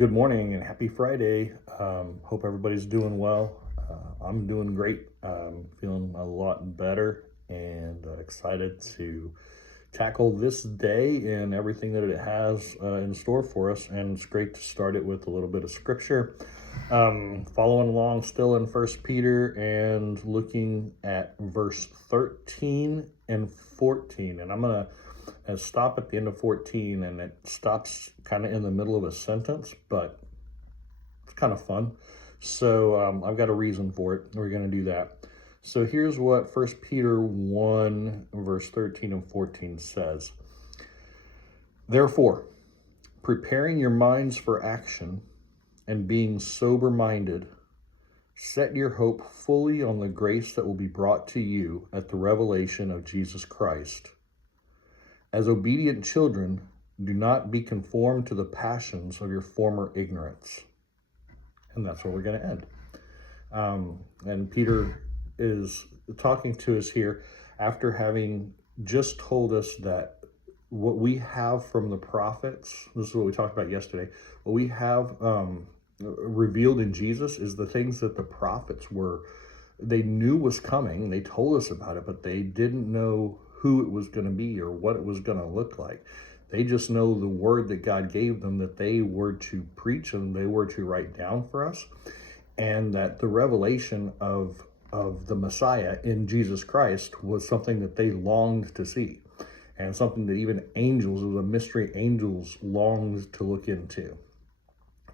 Good morning and happy Friday. Hope everybody's doing well. I'm doing great. Feeling a lot better and excited to tackle this day and everything that it has in store for us. And it's great to start it with a little bit of scripture. Following along still in First Peter and looking at verse 13 and 14. And I'm going to stop at the end of 14, and it stops kind of in the middle of a sentence, but it's kind of fun. So I've got a reason for it. We're going to do that. So here's what First Peter 1, verse 13 and 14 says. Therefore, preparing your minds for action and being sober-minded, set your hope fully on the grace that will be brought to you at the revelation of Jesus Christ. As obedient children, do not be conformed to the passions of your former ignorance. And that's where we're going to end. And Peter is talking to us here after having just told us that what we have from the prophets, this is what we talked about yesterday, what we have revealed in Jesus is the things that the prophets they knew was coming. They told us about it, but they didn't know who it was going to be or what it was going to look like. They just know the word that God gave them that they were to preach and they were to write down for us, and that the revelation of the Messiah in Jesus Christ was something that they longed to see, and something that even angels, it was a mystery angels longed to look into.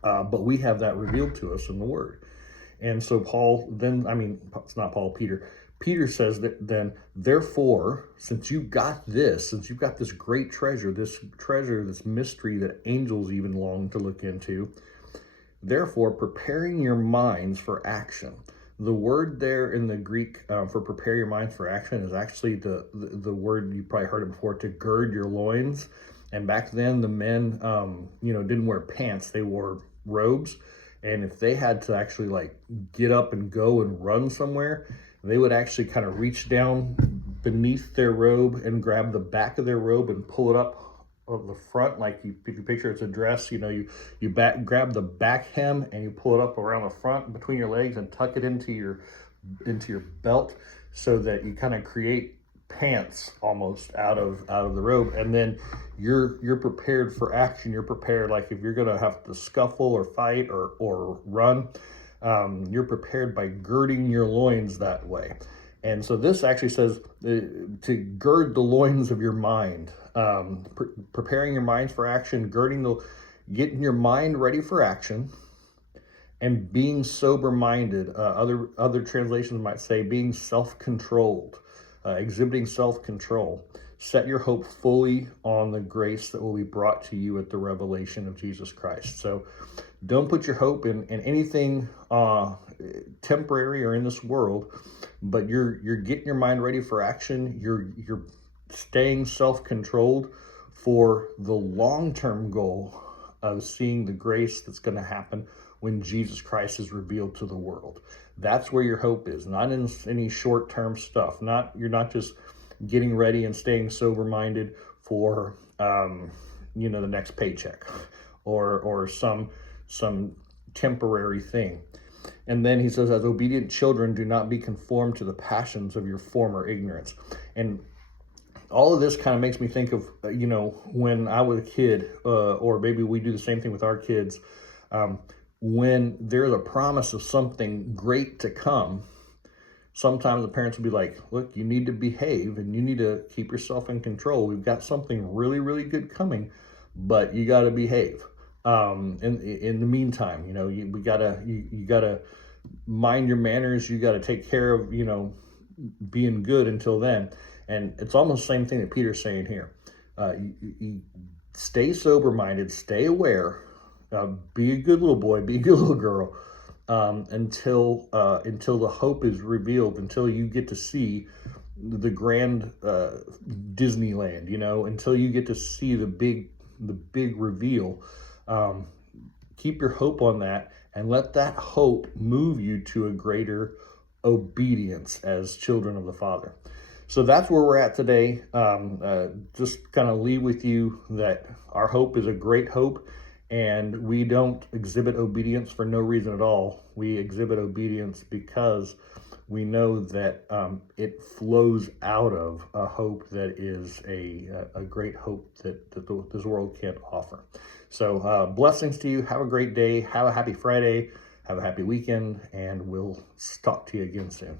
But we have that revealed to us in the Word. And so it's not Paul, Peter says that then, therefore, since you've got this great treasure, this mystery that angels even long to look into, therefore, preparing your minds for action. The word there in the Greek for prepare your minds for action is actually the word, you probably heard it before, to gird your loins. And back then, the men, didn't wear pants, they wore robes. And if they had to actually get up and go and run somewhere, they would actually kind of reach down beneath their robe and grab the back of their robe and pull it up of the front. If you picture it's a dress, you grab the back hem and you pull it up around the front between your legs and tuck it into your belt, so that you kind of create pants almost out of the robe. And then you're prepared for action. You're prepared, if you're gonna have to scuffle or fight or run, you're prepared by girding your loins that way. And so this actually says to gird the loins of your mind, preparing your minds for action, getting your mind ready for action, and being sober-minded. Other translations might say being self-controlled, exhibiting self-control. Set your hope fully on the grace that will be brought to you at the revelation of Jesus Christ. So don't put your hope in anything temporary or in this world, but you're getting your mind ready for action. You're staying self-controlled for the long-term goal of seeing the grace that's going to happen when Jesus Christ is revealed to the world. That's where your hope is, not in any short-term stuff. You're not just getting ready and staying sober-minded for the next paycheck or some temporary thing. And then he says, as obedient children, do not be conformed to the passions of your former ignorance. And all of this kind of makes me think of, when I was a kid, or maybe we do the same thing with our kids. When there's a promise of something great to come, sometimes the parents will be like, look, you need to behave and you need to keep yourself in control. We've got something really, really good coming, but you got to behave. In the meantime, you gotta mind your manners. You got to take care of, being good until then. And it's almost the same thing that Peter's saying here. You stay sober-minded, stay aware, be a good little boy, be a good little girl, until the hope is revealed, until you get to see the grand Disneyland, until you get to see the big reveal. Keep your hope on that and let that hope move you to a greater obedience as children of the Father. So that's where we're at today. Just kind of leave with you that our hope is a great hope, And we don't exhibit obedience for no reason at all. We exhibit obedience because we know that it flows out of a hope that is a great hope that this world can't offer. So blessings to you. Have a great day. Have a happy Friday. Have a happy weekend. And we'll talk to you again soon.